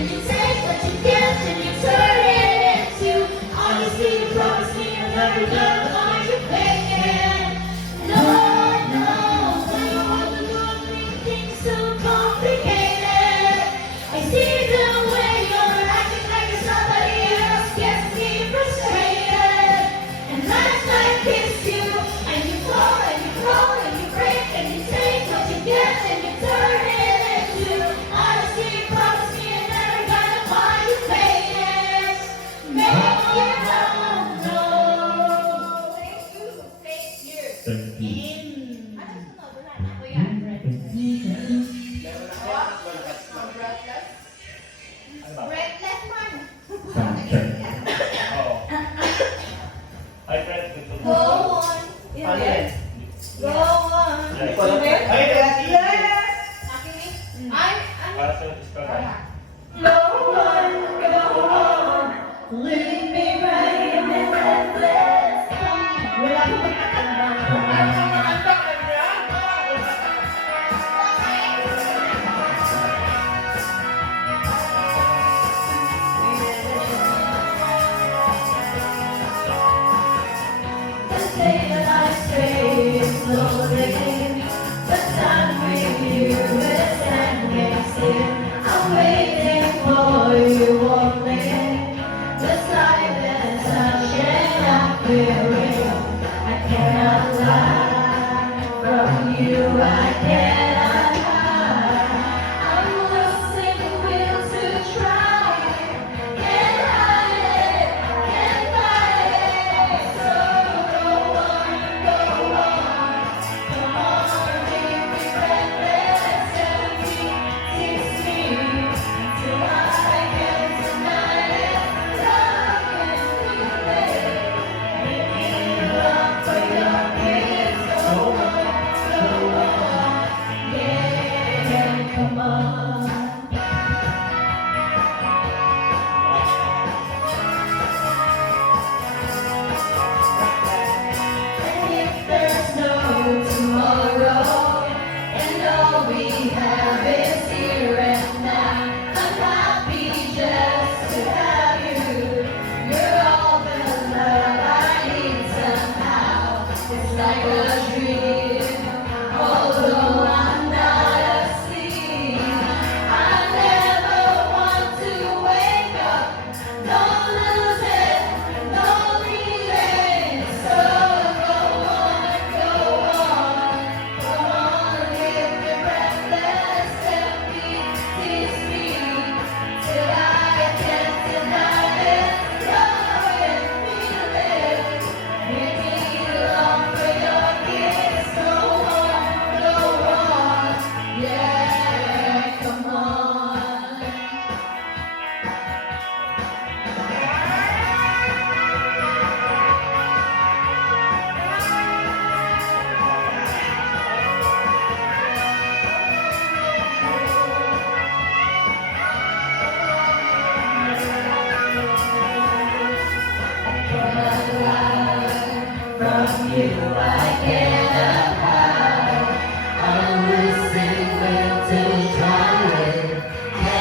and you take what you get and you turn it into honesty. You promise me you'll never find your pain. Lord knows I don't want the world to make things so complicated. I see the way you're acting like you're somebody else gets me frustrated. And last night kissed you, and you fall and you crawl and you break and you take what you get and you turn it into honesty. You promise me you're never gonna find your patience. Make it know. Thank you. Thank you. Ano sunod? Wala na ako yan. Breathless man. Hi, friends. Go on. Yes. Go on. Ay, yes! Akin ni? Ay, ano? Kaso, ispagay. Go on, go on. Leave me right in the breathless. Wala ko magkakanda. The day that I stay is loading. The time with you is ending soon. I'm waiting for you only. The silence I'm sharing, I'm feeling. I cannot lie from you. I cannot hide. I'm losing the will to try. Can't hide it, can't fight it. So go on, go on. Come on, leave me breathless and tease me till I can deny it. Love and feeling, make me long for your kiss. Go on, yeah, come on. And if there's no tomorrow, and all we have is here and now, I'm happy just to have you. You're all the love I need somehow. It's like a dream, although I'm not asleep. I never want to wake up. Don't lose it, don't leave it. So go on, go on. Come on, leave me breathless and tease me till I can't deny it. Love and feeling, make me long for your kiss. Go on, yeah, come on. From you